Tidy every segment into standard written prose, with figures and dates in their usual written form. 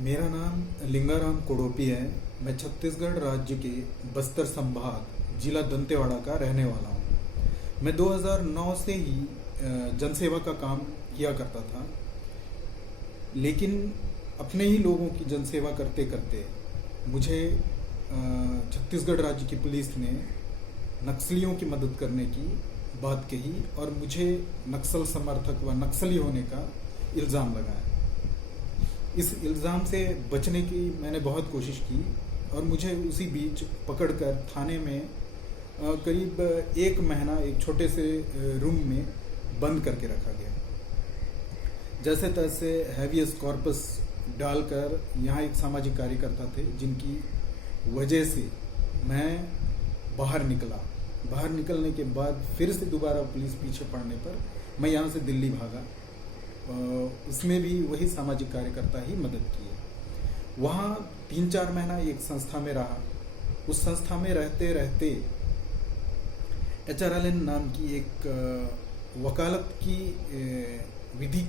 मेरा नाम लिंगाराम कोडोपी है। मैं छत्तीसगढ़ राज्य के बस्तर संभाग जिला दंतेवाड़ा का रहने वाला हूँ। मैं 2009 से ही जनसेवा का काम किया करता था, लेकिन अपने ही लोगों की जनसेवा करते करते मुझे छत्तीसगढ़ राज्य की पुलिस ने नक्सलियों की मदद करने की बात कही और मुझे नक्सल समर्थक व नक्सली होने का इल्ज़ाम लगाया। इस इल्ज़ाम से बचने की मैंने बहुत कोशिश की और मुझे उसी बीच पकड़कर थाने में करीब 1 महीना एक छोटे से रूम में बंद करके रखा गया। जैसे तैसे हैवियस कॉर्पस डालकर यहाँ एक सामाजिक कार्यकर्ता थे जिनकी वजह से मैं बाहर निकला। बाहर निकलने के बाद फिर से दोबारा पुलिस पीछे पड़ने पर मैं यहाँ से दिल्ली भागा। उसमें भी वही सामाजिक कार्यकर्ता ही मदद किए। वहाँ 3-4 महीना एक संस्था में रहा। उस संस्था में रहते रहते HRLN नाम की एक वकालत की विधि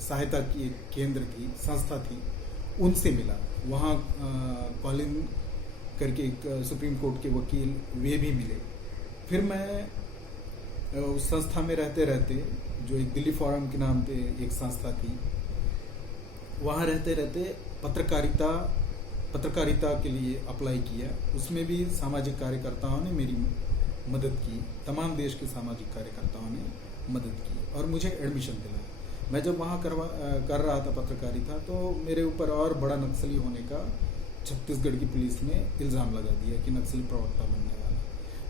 सहायता की एक केंद्र थी, संस्था थी, उनसे मिला। वहाँ कॉलिन करके एक सुप्रीम कोर्ट के वकील वे भी मिले। फिर मैं उस संस्था में रहते रहते, जो एक दिल्ली फोरम के नाम पे एक संस्था थी, वहाँ रहते रहते पत्रकारिता के लिए अप्लाई किया। उसमें भी सामाजिक कार्यकर्ताओं ने मेरी मदद की। तमाम देश के सामाजिक कार्यकर्ताओं ने मदद की और मुझे एडमिशन दिलाया। मैं जब वहाँ कर रहा था पत्रकारिता, तो मेरे ऊपर और बड़ा नक्सली होने का छत्तीसगढ़ की पुलिस ने इल्ज़ाम लगा दिया कि नक्सली प्रवक्ता बनने वाला।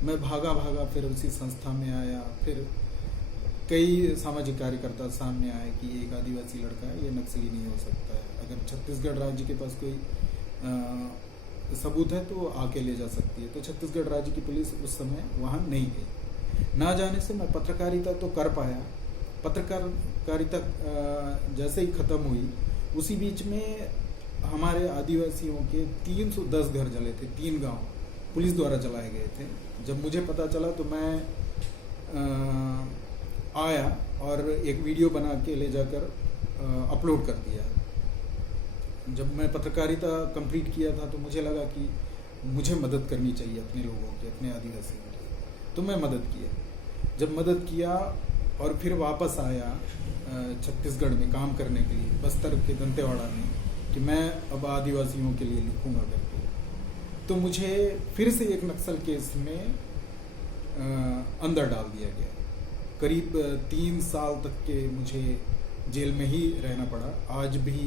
मैं भागा फिर उसी संस्था में आया। फिर कई सामाजिक कार्यकर्ता सामने आए कि एक आदिवासी लड़का है, ये नक्सली नहीं हो सकता है। अगर छत्तीसगढ़ राज्य के पास कोई सबूत है तो आके ले जा सकती है। तो छत्तीसगढ़ राज्य की पुलिस उस समय वहाँ नहीं गई। ना जाने से मैं पत्रकारिता तो कर पाया। पत्रकारिता जैसे ही ख़त्म हुई, उसी बीच में हमारे आदिवासियों के 310 घर जले थे। 3 गांव पुलिस द्वारा जलाए गए थे। जब मुझे पता चला तो मैं आया और एक वीडियो बना के ले जाकर अपलोड कर दिया। जब मैं पत्रकारिता कंप्लीट किया था तो मुझे लगा कि मुझे मदद करनी चाहिए अपने लोगों की, अपने आदिवासियों की। तो मैं मदद किया। जब मदद किया और फिर वापस आया छत्तीसगढ़ में काम करने के लिए, बस्तर के दंतेवाड़ा में, कि मैं अब आदिवासियों के लिए लिखूंगा करके, तो मुझे फिर से एक नक्सल केस में अंदर डाल दिया गया। करीब 3 साल तक के मुझे जेल में ही रहना पड़ा। आज भी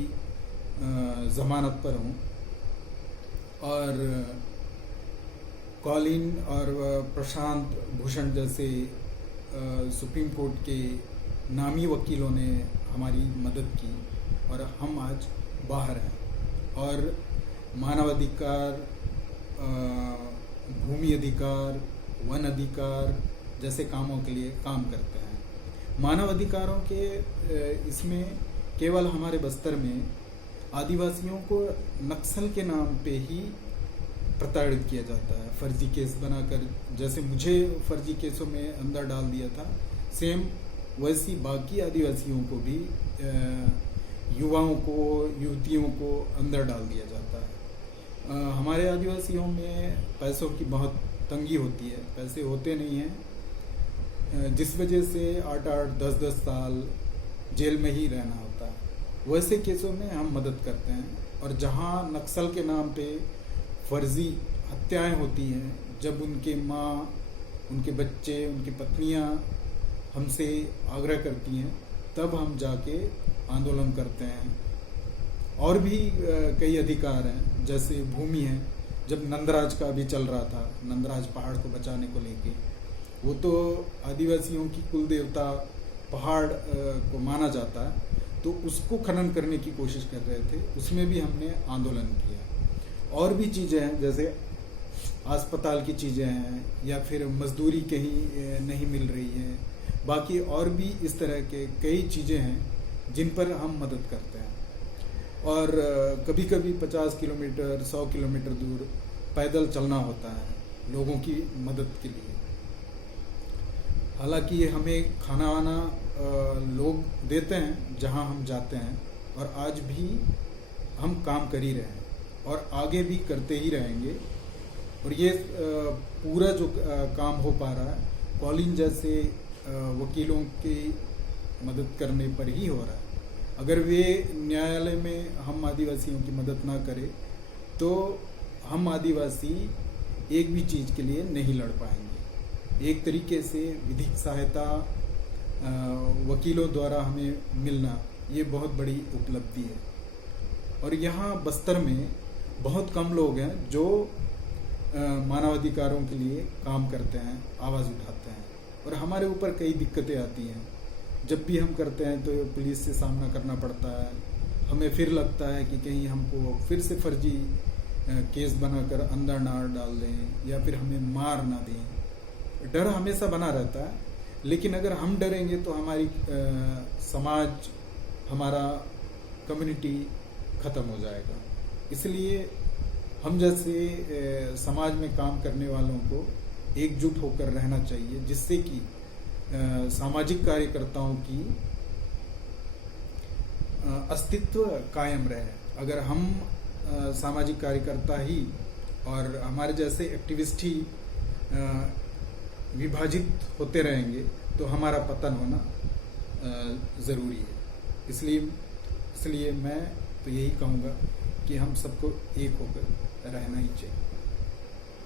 जमानत पर हूँ। और कॉलिन और प्रशांत भूषण जैसे सुप्रीम कोर्ट के नामी वकीलों ने हमारी मदद की और हम आज बाहर हैं और मानवाधिकार, भूमि अधिकार, वन अधिकार जैसे कामों के लिए काम करते हैं। मानव अधिकारों के इसमें केवल हमारे बस्तर में आदिवासियों को नक्सल के नाम पे ही प्रताड़ित किया जाता है। फर्जी केस बनाकर, जैसे मुझे फर्जी केसों में अंदर डाल दिया था, सेम वैसी बाकी आदिवासियों को भी, युवाओं को, युवतियों को अंदर डाल दिया जाता है। हमारे आदिवासियों में पैसों की बहुत तंगी होती है, पैसे होते नहीं हैं, जिस वजह से 8-8, 10-10 साल जेल में ही रहना होता है। वैसे केसों में हम मदद करते हैं। और जहाँ नक्सल के नाम पे फर्जी हत्याएं होती हैं, जब उनके माँ, उनके बच्चे, उनकी पत्नियां हमसे आग्रह करती हैं, तब हम जाके आंदोलन करते हैं। और भी कई अधिकार हैं, जैसे भूमि है। जब नंदराज का भी चल रहा था, नंदराज पहाड़ को बचाने को लेके, वो तो आदिवासियों की कुल देवता पहाड़ को माना जाता है, तो उसको खनन करने की कोशिश कर रहे थे। उसमें भी हमने आंदोलन किया। और भी चीज़ें हैं, जैसे अस्पताल की चीज़ें हैं, या फिर मजदूरी कहीं नहीं मिल रही है। बाकी और भी इस तरह के कई चीज़ें हैं जिन पर हम मदद करते हैं। और कभी कभी 50 किलोमीटर, 100 किलोमीटर दूर पैदल चलना होता है लोगों की मदद के लिए। हालांकि हमें खाना वाना लोग देते हैं जहां हम जाते हैं, और आज भी हम काम कर ही रहे हैं और आगे भी करते ही रहेंगे। और ये पूरा जो काम हो पा रहा है कॉलिन जैसे वकीलों की मदद करने पर ही हो रहा है। अगर वे न्यायालय में हम आदिवासियों की मदद ना करें तो हम आदिवासी एक भी चीज़ के लिए नहीं लड़ पाएंगे। एक तरीके से विधिक सहायता वकीलों द्वारा हमें मिलना ये बहुत बड़ी उपलब्धि है। और यहाँ बस्तर में बहुत कम लोग हैं जो मानवाधिकारों के लिए काम करते हैं, आवाज़ उठाते हैं। और हमारे ऊपर कई दिक्कतें आती हैं, जब भी हम करते हैं तो पुलिस से सामना करना पड़ता है। हमें फिर लगता है कि कहीं हमको फिर से फर्जी केस बनाकर अंदर ना डाल दें या फिर हमें मार ना दें। डर हमेशा बना रहता है, लेकिन अगर हम डरेंगे तो हमारी समाज, हमारा कम्युनिटी ख़त्म हो जाएगा। इसलिए हम जैसे समाज में काम करने वालों को एकजुट होकर रहना चाहिए, जिससे कि सामाजिक कार्यकर्ताओं की अस्तित्व कायम रहे। अगर हम सामाजिक कार्यकर्ता ही और हमारे जैसे एक्टिविस्ट ही विभाजित होते रहेंगे तो हमारा पतन होना ज़रूरी है। इसलिए मैं तो यही कहूँगा कि हम सबको एक होकर रहना ही चाहिए।